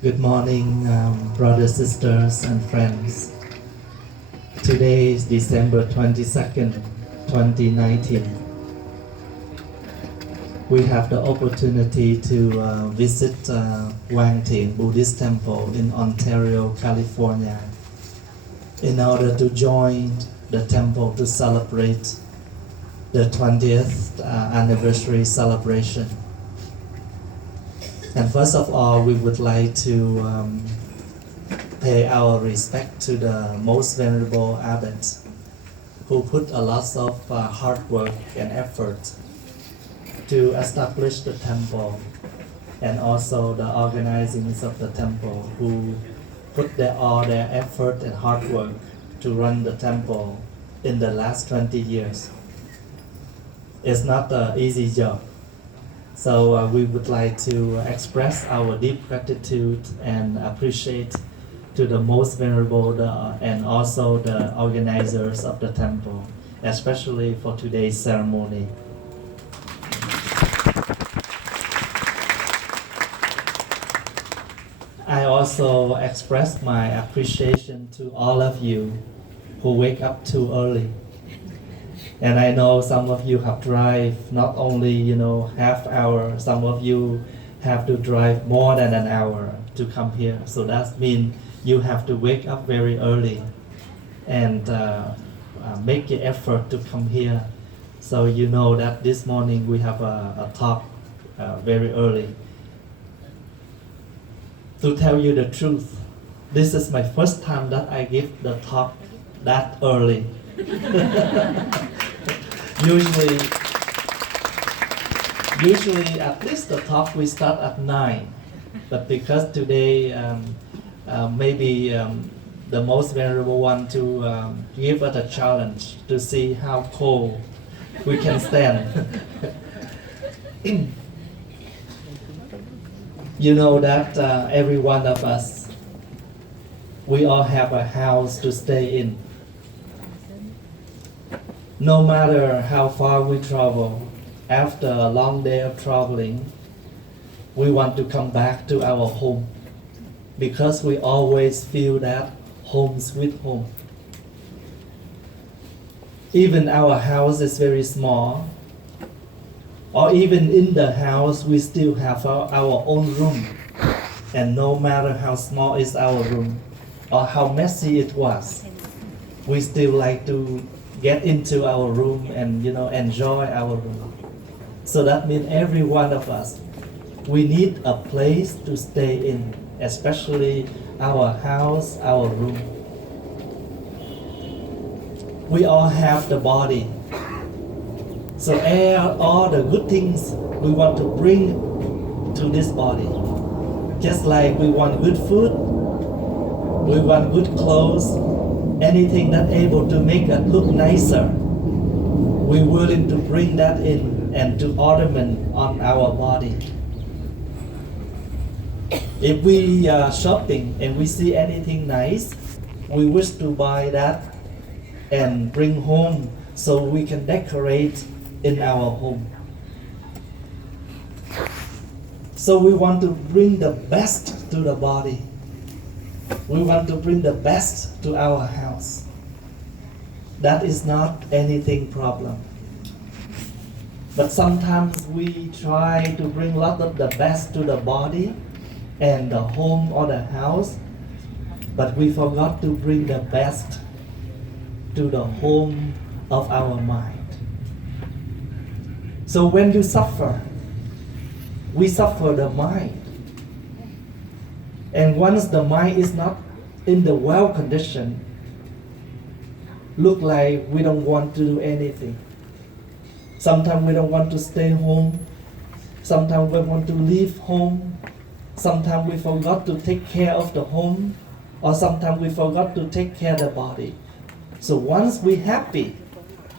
Good morning, brothers, sisters, and friends. Today is December 22nd, 2019. We have the opportunity to visit Quang Thiện Buddhist Temple in Ontario, California, in order to join the temple to celebrate the 20th anniversary celebration. And first of all, we would like to pay our respect to the most venerable abbot who put a lot of hard work and effort to establish the temple, and also the organizers of the temple who put all their effort and hard work to run the temple in the last 20 years. It's not an easy job. So we would like to express our deep gratitude and appreciate to the most venerable and also the organizers of the temple, especially for today's ceremony. I also express my appreciation to all of you who wake up too early. And I know some of you have drive not only half hour, some of you have to drive more than an hour to come here. So that means you have to wake up very early and make the effort to come here. So you know that this morning we have a talk very early. To tell you the truth, this is my first time that I give the talk that early. Usually at least the talk we start at 9, but because today maybe the most venerable want to give us a challenge to see how cold we can stand. You know that every one of us, we all have a house to stay in. No matter how far we travel, after a long day of traveling, we want to come back to our home because we always feel that home sweet home. Even our house is very small, or even in the house we still have our own room, and no matter how small is our room or how messy it was, we still like to get into our room and enjoy our room. So that means every one of us, we need a place to stay in, especially our house, our room. We all have the body. So all the good things we want to bring to this body. Just like we want good food, we want good clothes, anything that able to make us look nicer, we're willing to bring that in and to ornament on our body. If we are shopping and we see anything nice, we wish to buy that and bring home so we can decorate in our home. So we want to bring the best to the body. We want to bring the best to our house. That is not anything problem. But sometimes we try to bring a lot of the best to the body and the home or the house, but we forgot to bring the best to the home of our mind. So when you suffer, we suffer the mind. And once the mind is not in the well condition, look like we don't want to do anything. Sometimes we don't want to stay home. Sometimes we want to leave home. Sometimes we forgot to take care of the home. Or sometimes we forgot to take care of the body. So once we're happy,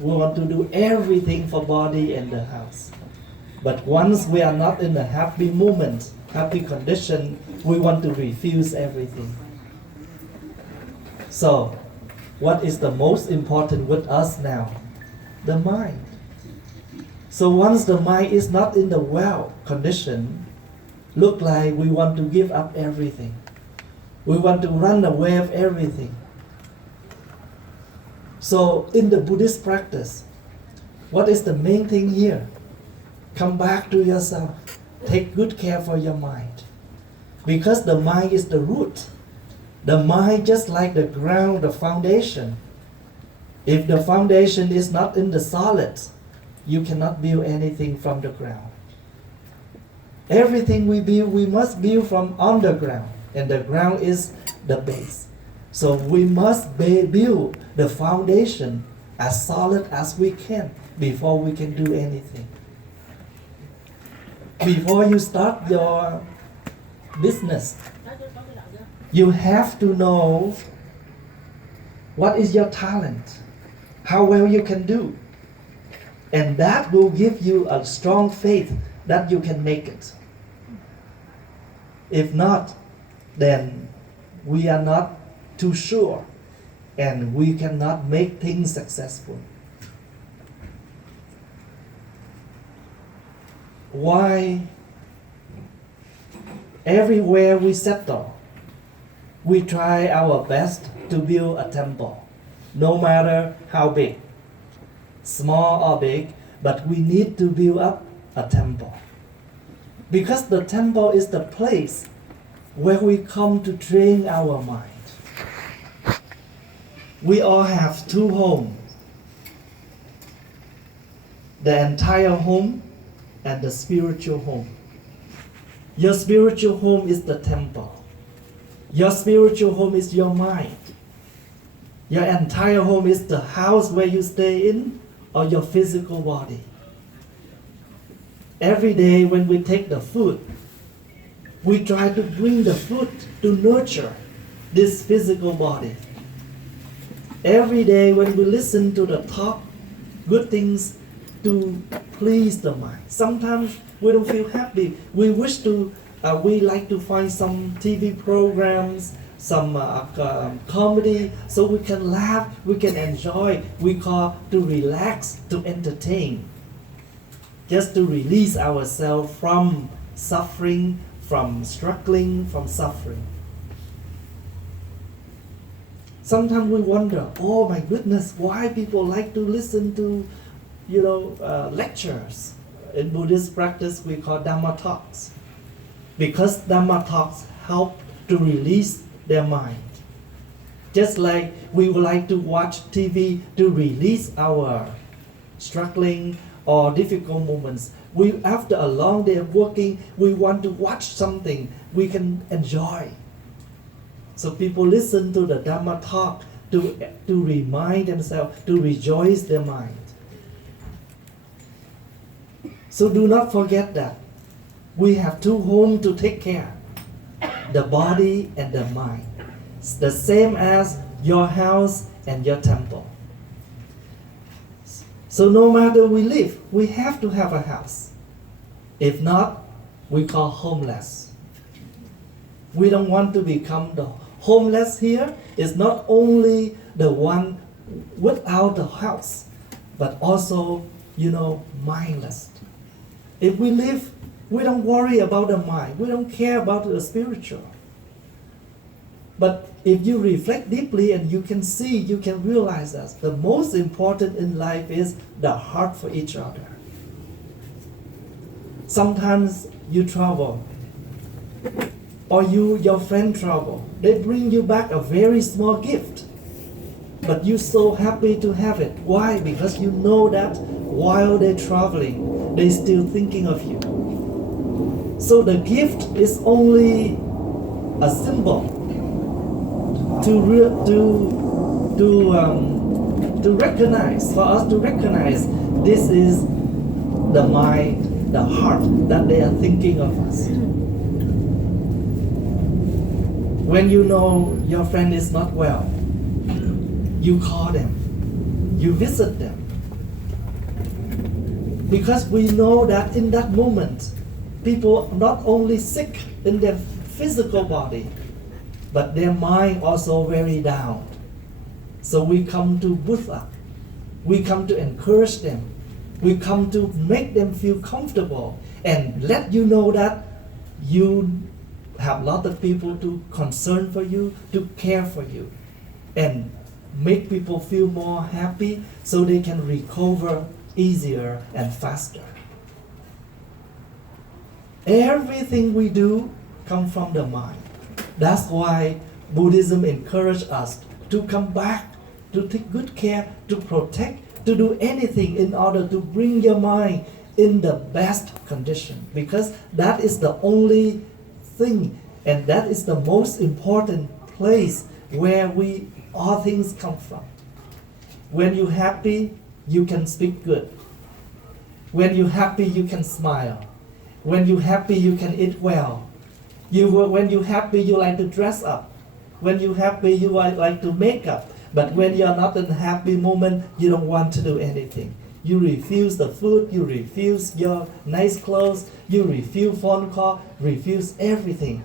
we want to do everything for body and the house. But once we are not in a happy moment, happy condition, we want to refuse everything. So, what is the most important with us now? The mind. So once the mind is not in the well condition, look like we want to give up everything. We want to run away of everything. So in the Buddhist practice, what is the main thing here? Come back to yourself. Take good care for your mind. Because the mind is the root. The mind just like the ground, the foundation. If the foundation is not in the solid, you cannot build anything from the ground. Everything we build, we must build from underground. And the ground is the base. So we must build the foundation as solid as we can before we can do anything. Before you start your business, you have to know what is your talent, how well you can do. And that will give you a strong faith that you can make it. If not, then we are not too sure and we cannot make things successful. Why everywhere we settle, we try our best to build a temple, no matter how big, small or big, but we need to build up a temple. Because the temple is the place where we come to train our mind. We all have two homes. The entire home and the spiritual home. Your spiritual home is the temple. Your spiritual home is your mind. Your entire home is the house where you stay in or your physical body. Every day when we take the food, we try to bring the food to nurture this physical body. Every day when we listen to the talk, good things to please the mind. Sometimes we don't feel happy. We wish to, we like to find some TV programs, some comedy, so we can laugh, we can enjoy. We call to relax, to entertain. Just to release ourselves from suffering, from struggling, from suffering. Sometimes we wonder, oh my goodness, why people like to listen to, lectures. In Buddhist practice, we call Dhamma talks. Because Dhamma talks help to release their mind. Just like we would like to watch TV to release our struggling or difficult moments. After a long day of working, we want to watch something we can enjoy. So people listen to the Dhamma talk to remind themselves, to rejoice their mind. So do not forget that we have two homes to take care, the body and the mind. It's the same as your house and your temple. So no matter we live, we have to have a house. If not, we call homeless. We don't want to become the homeless here. Is not only the one without a house, but also, mindless. If we live, we don't worry about the mind. We don't care about the spiritual. But if you reflect deeply and you can see, you can realize that the most important in life is the heart for each other. Sometimes you travel, or your friend travel. They bring you back a very small gift, but you're so happy to have it. Why? Because you know that while they're traveling, they're still thinking of you. So the gift is only a symbol to recognize, for us to recognize this is the mind, the heart that they are thinking of us. When you know your friend is not well, you call them, you visit them. Because we know that in that moment, people are not only sick in their physical body, but their mind also very down. So we come to boost up. We come to encourage them. We come to make them feel comfortable and let you know that you have a lot of people to concern for you, to care for you, and make people feel more happy so they can recover easier and faster. Everything we do comes from the mind. That's why Buddhism encourages us to come back, to take good care, to protect, to do anything in order to bring your mind in the best condition, because that is the only thing and that is the most important place where all things come from. When you're happy, you can speak good. When you're happy, you can smile. When you're happy, you can eat well. When you're happy, you like to dress up. When you're happy, you like to make up. But when you're not in a happy moment, you don't want to do anything. You refuse the food, you refuse your nice clothes, you refuse phone call, refuse everything.